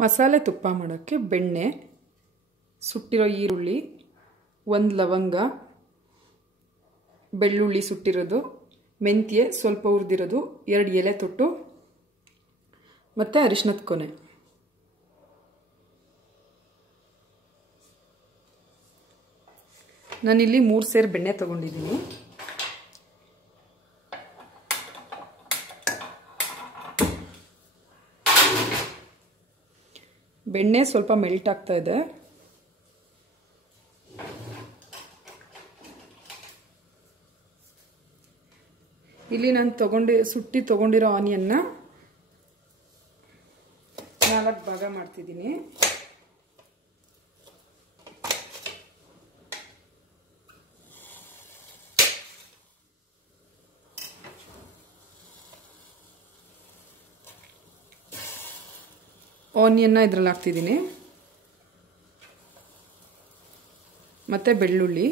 ಮಸಾಲೆ ತುಪ್ಪ ಮಾಡೋಕ್ಕೆ ಬೆಣ್ಣೆ, ಸುಟ್ಟಿರೋ ಈರುಳ್ಳಿ, 1 ಲವಂಗ, ಬೆಳ್ಳುಳ್ಳಿ ಸುಟ್ಟಿರೋದು, ಮೆಂತ್ಯೆ ಸ್ವಲ್ಪ ಹುರಿದಿರೋದು, 2 ಎಲೆ ತೊಟ್ಟು ಮತ್ತು ಅರಿಶಿನದ ಕೊನೆ. ನಾನಿಲ್ಲಿ 3 ಸೇರು ಬೆಣ್ಣೆ ತೊಗೊಂಡಿದ್ದೀನಿ. ಬೆಣ್ಣೆ ಸ್ವಲ್ಪ ಮೆಲ್ಟ್ ಆಗ್ತಾ ಇದೆ. ಇಲ್ಲಿ ನಾನು ಸುಟ್ಟಿ ತಗೊಂಡಿರೋ ಆನಿಯನ್ನ 4 ಭಾಗ ಮಾಡ್ತಿದ್ದೀನಿ. ಆನಿಯನ್ನ ಇದರಲ್ಲಿ ಹಾಕ್ತಿದ್ದೀನಿ. ಮತ್ತು ಬೆಳ್ಳುಳ್ಳಿ,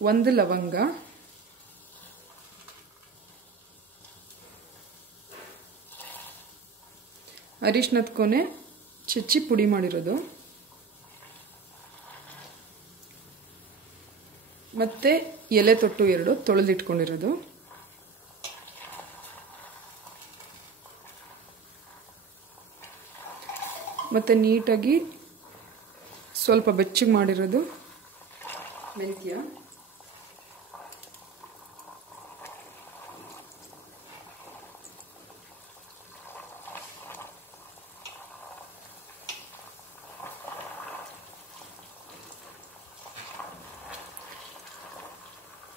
1 ಲವಂಗ, ಅರಿಶಿನದ ಕೊನೆ ಚಚ್ಚಿ ಪುಡಿ ಮಾಡಿರೋದು, ಮತ್ತು ಎಲೆ ತೊಟ್ಟು 2 ತೊಳೆದಿಟ್ಕೊಂಡಿರೋದು. ಮತ್ತು ನೀಟಾಗಿ ಸ್ವಲ್ಪ ಬೆಚ್ಚಗೆ ಮಾಡಿರೋದು ಮೆಂತ್ಯ,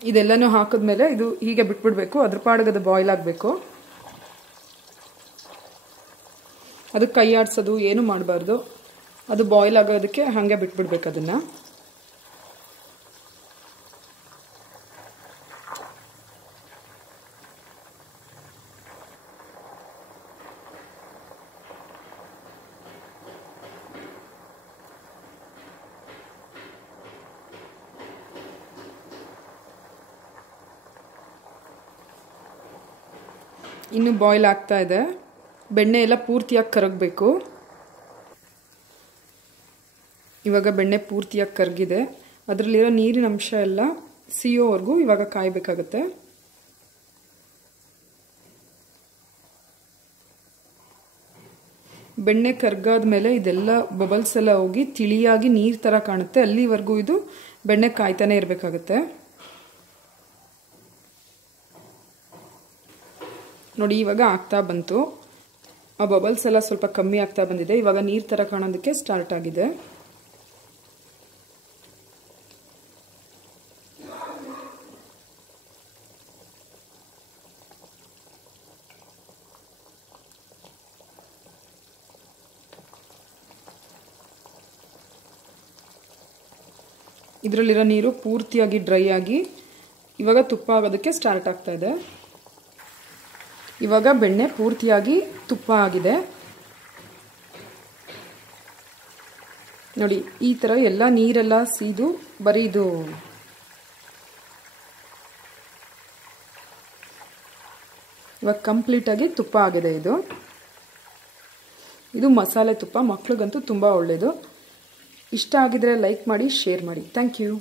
ಇದೆಲ್ಲನೂ ಹಾಕಿದ್ಮೇಲೆ ಇದು ಹೀಗೆ ಬಿಟ್ಬಿಡ್ಬೇಕು. ಅದ್ರ ಪಾಡಿಗೆ ಅದು ಬಾಯ್ಲ್ ಆಗಬೇಕು. ಅದಕ್ಕೆ ಕೈ ಆಡಿಸೋದು ಏನು ಮಾಡಬಾರ್ದು. ಅದು ಬಾಯ್ಲ್ ಆಗೋದಕ್ಕೆ ಹಾಗೆ ಬಿಟ್ಬಿಡ್ಬೇಕು ಅದನ್ನು. ಇನ್ನು ಬಾಯ್ಲ್ ಆಗ್ತಾ ಇದೆ. ಬೆಣ್ಣೆ ಎಲ್ಲ ಪೂರ್ತಿಯಾಗಿ ಕರಗಬೇಕು. ಇವಾಗ ಬೆಣ್ಣೆ ಪೂರ್ತಿಯಾಗಿ ಕರಗಿದೆ. ಅದರಲ್ಲಿರೋ ನೀರಿನ ಅಂಶ ಎಲ್ಲ ಸಿಯೋವರೆಗೂ ಇವಾಗ ಕಾಯಬೇಕಾಗತ್ತೆ. ಬೆಣ್ಣೆ ಕರ್ಗಾದ್ಮೇಲೆ ಇದೆಲ್ಲ ಬಬಲ್ಸ್ ಎಲ್ಲ ಹೋಗಿ ತಿಳಿಯಾಗಿ ನೀರು ಥರ ಕಾಣುತ್ತೆ. ಅಲ್ಲಿವರೆಗೂ ಇದು ಬೆಣ್ಣೆ ಕಾಯ್ತಾನೆ ಇರಬೇಕಾಗತ್ತೆ. ನೋಡಿ, ಇವಾಗ ಆಗ್ತಾ ಬಂತು. ಆ ಬಬಲ್ಸ್ ಎಲ್ಲ ಸ್ವಲ್ಪ ಕಮ್ಮಿ ಆಗ್ತಾ ಬಂದಿದೆ. ಇವಾಗ ನೀರು ಥರ ಕಾಣೋದಕ್ಕೆ ಸ್ಟಾರ್ಟ್ ಆಗಿದೆ. ಇದರಲ್ಲಿರೋ ನೀರು ಪೂರ್ತಿಯಾಗಿ ಡ್ರೈ ಆಗಿ ಇವಾಗ ತುಪ್ಪ ಆಗೋದಕ್ಕೆ ಸ್ಟಾರ್ಟ್ ಆಗ್ತಾ ಇದೆ. ಇವಾಗ ಬೆಣ್ಣೆ ಪೂರ್ತಿಯಾಗಿ ತುಪ್ಪ ಆಗಿದೆ. ನೋಡಿ, ಈ ಥರ ಎಲ್ಲ ನೀರೆಲ್ಲ ಸೀದು ಬರೀ ಇದು ಇವಾಗ ಕಂಪ್ಲೀಟಾಗಿ ತುಪ್ಪ ಆಗಿದೆ. ಇದು ಮಸಾಲೆ ತುಪ್ಪ. ಮಕ್ಳಿಗಂತೂ ತುಂಬ ಒಳ್ಳೆಯದು. ಇಷ್ಟ ಆಗಿದ್ರೆ ಲೈಕ್ ಮಾಡಿ, ಶೇರ್ ಮಾಡಿ. Thank you.